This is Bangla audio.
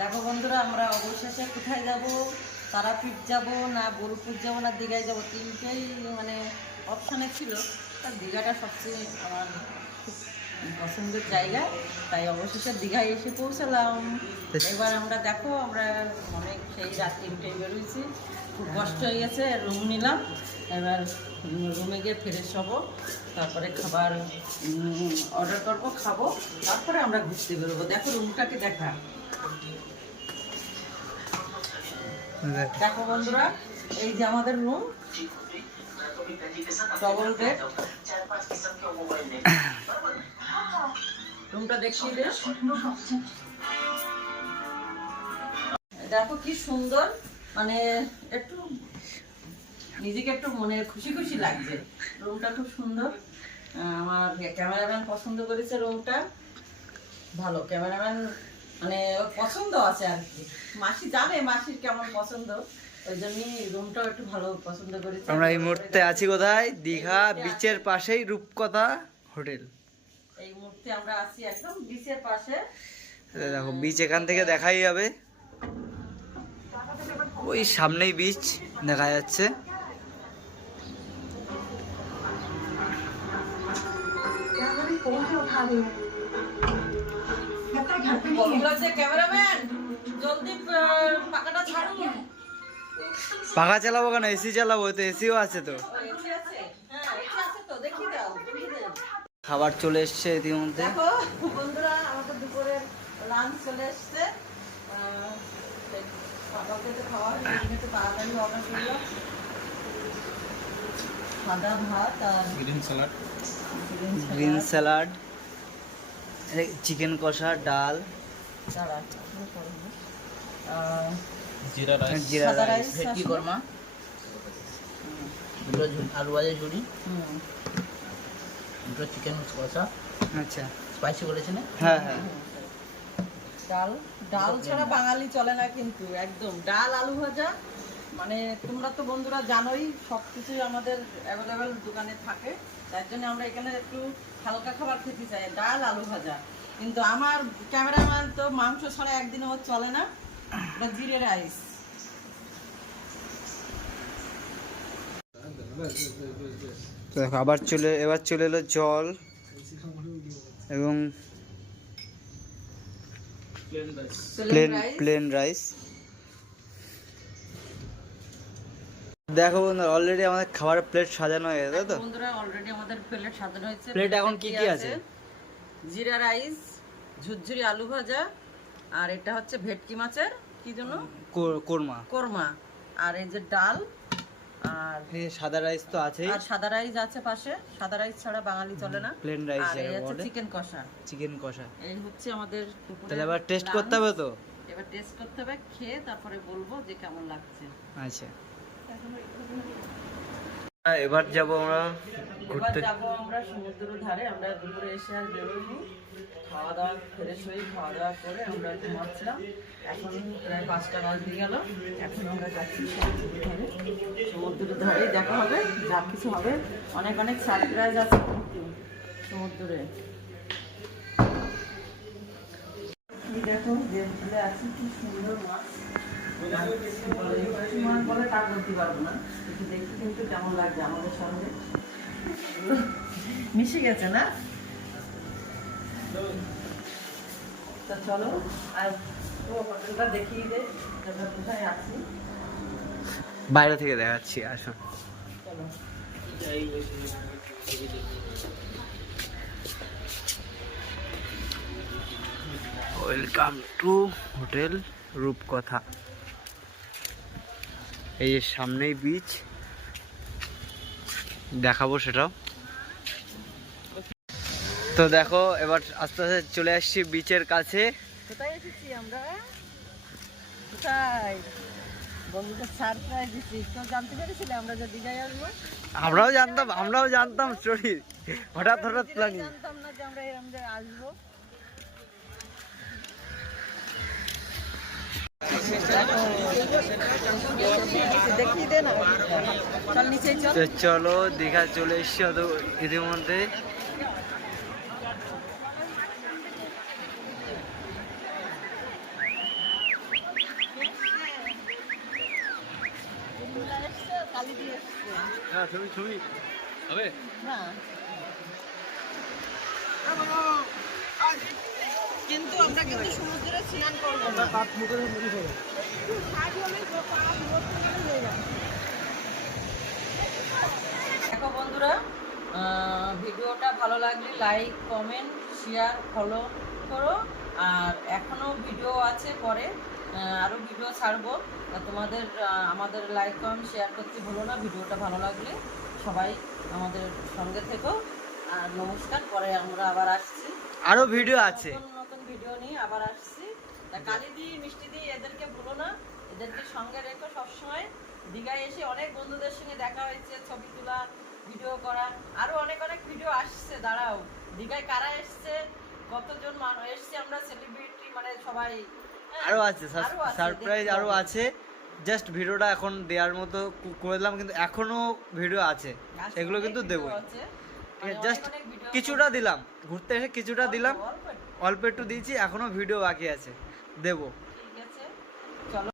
দেখো বন্ধুরা, আমরা অবশেষে কোথায় যাব? তারাপীঠ যাব না, গরুপুর যাব না, দীঘায় যাব? তিনটেই মানে অপশানে ছিল তার দীঘাটা সবচেয়ে আমার খুব পছন্দের জায়গা। তাই অবশেষে দীঘায় এসে পৌঁছালাম। এবার আমরা দেখো আমরা অনেক সেই রাত তিনটেই বেরোইছি খুব কষ্ট হয়ে গেছে রুম নিলাম। এবার রুমে গিয়ে ফ্রেশ হব। তারপরে খাবার অর্ডার করব খাব। তারপরে আমরা ঘুরতে বেরোবো। দেখো রুমটাকে দেখা। দেখো। বন্ধুরা এই যে আমাদের রুম রুমটা দেখিয়ে দেখো কি সুন্দর মানে একটু নিজেকে একটু মনে, খুশি খুশি লাগছে। রুমটা খুব সুন্দর। আমার ক্যামেরাম্যান পছন্দ করেছে রুমটা ভালো ক্যামেরাম্যান মানে পছন্দ আছে আর কি। মাসি জানে মাসির কেমন পছন্দ। আমরা এই মুহূর্তে আছি কোথায়? দীঘা বিচের পাশেই রূপকথা হোটেল। এই মুহূর্তে আমরা আছি একদম বিচের পাশে। দেখো বিচ এখান থেকে দেখাই যাবে ওই সামনেই বিচ দেখা যাচ্ছে। ক্যামেরাম্যান জলদি পাখাটা ছাড়ুন। পাখা চালাবো কেন? এসি চালাবো তো এসিও আছে তো। খাবার চলে এসছে ইতিমধ্যে। গ্রিন স্যালাড চিকেন কষা ডাল। না। আহ, जीरा জিরা রাইস। রাইস ভেটকি। কর্মা। দুটো আলু ভাজা ঝুড়ি হুম, দুটো চিকেন কষা। আচ্ছা। স্পাইসি বলেছে না হ্যাঁ হ্যাঁ। ডাল ডাল ছাড়া বাঙালি চলে না কিন্তু একদম। ডাল আলু ভাজা মানে তোমরা তো বন্ধুরা জানোই সব কিছুই আমাদের অ্যাভেলেবেল দোকানে থাকে। তার জন্য আমরা এখানে একটু হালকা খাবার খেতে চাই ডাল আলু ভাজা। কিন্তু আমার ক্যামেরাম্যান তো মাংস ছাড়া একদিনও ওর চলে না। এটা জিরে রাইস তো দেখো আবার চলে এবার চলে এলো জল এবং প্লেন রাইস প্লেন রাইস দেখো বন্ধু অলরেডি আমাদের খাবারের প্লেট সাজানো হয়ে গেছে তাই তো? বন্ধুরা অলরেডি আমাদের প্লেট সাজানো হয়েছে। প্লেট এখন কি কি আছে? জিরা রাইস ঝুরঝুরি আলু ভাজা আর এটা হচ্ছে ভেটকি মাছের কি জন্য কোরমা। কোরমা। আর এই যে ডাল আর এই সাদা রাইস তো আছেই। আর সাদা রাইস আছে পাশে। সাদা রাইস ছাড়া বাঙালি চলে না। প্লেন রাইস আর এই হচ্ছে চিকেন কষা। চিকেন কষা। এই হচ্ছে আমাদের তাহলে এবার টেস্ট করতে হবে তো? এবার টেস্ট করতে হবে খেয়ে তারপরে বলব যে কেমন লাগছে। আচ্ছা। এবার যাব আমরা ঘুরতে। যাব আমরা সমুদ্র ধারে আমরা দুপুরে এসে আর বেরোইনি। খাওয়া দাওয়া ফ্রেশ হয়ে খাওয়া দাওয়া করে আমরা ঘুমাচ্ছিলাম। এখন প্রায় পাঁচটা বাজতে গেল। এখন আমরা যাচ্ছি সমুদ্র ধারে সমুদ্রের ধারেই দেখা হবে যা কিছু হবে। অনেক অনেক সারপ্রাইজ আছে সমুদ্রে। দেখো যে আছে কি সুন্দর মাছ। মাছ বলে তা বলতে পারব না। একটু দেখি কিন্তু কেমন লাগছে আমাদের সঙ্গে। মিশে গেছে না? তা চলো আর হোটেলটা দেখিয়ে দে কোথায় আছি। বাইরে থেকে দেখাচ্ছি আসো। চলো। ওয়েলকাম টু হোটেল রূপকথা। এই যে সামনেই বিচ দেখাবো সেটাও। তো দেখো এবার আস্তে আস্তে চলে আসছি বিচের কাছে। কোথায় এসেছি আমরা? কোথায়? আমরাও জানতাম আমরাও জানতাম স্টোরি হঠাৎ হঠাৎ নিজেরাই প্ল্যানিং জানতাম না যে আমরা আসব। তো চলো দীঘা চলে এসছি অত ইতিমধ্যে। হ্যাঁ ছবি ছবি। হবে? না কিন্তু আমরা কিন্তু সমুদ্রে স্নান করব না। দেখো বন্ধুরা ভিডিওটা ভালো লাগলে লাইক কমেন্ট শেয়ার ফলো করো। আর এখনও ভিডিও আছে পরে আহ, আরও ভিডিও ছাড়বো। তোমাদের আমাদের লাইক কমেন্ট শেয়ার করতে ভুলো না ভিডিওটা ভালো লাগলে সবাই আমাদের সঙ্গে থেকো। আর নমস্কার পরে আমরা আবার আসছি। আরও ভিডিও আছে। ভিডিও নিয়ে আবার আসছি। তা কালি দি মিষ্টি দি এদেরকে ভুলো না। এদেরকে সঙ্গে রেখো সবসময়। দীঘায় এসে অনেক বন্ধুদের সঙ্গে দেখা হয়েছে ছবি তোলা ভিডিও করা। আরও অনেক অনেক ভিডিও আসছে দাঁড়াও। দীঘায় কারা এসছে? কতজন মানুষ এসছে আমরা সেলিব্রিটি মানে সবাই। হ্যাঁ, আরও আছে সারপ্রাইজ দেখতে আরও আছে। জাস্ট ভিডিওটা এখন দেওয়ার মতো করে দিলাম কিন্তু এখনও ভিডিও আছে। সেগুলো কিন্তু দেবো আছে। মানে জাস্ট কিছুটা দিলাম। ঘুরতে এসে কিছুটা দিলাম। অল্প একটু, দিয়েছি এখনও ভিডিও বাকি আছে। দেবো। ঠিক আছে। চলো।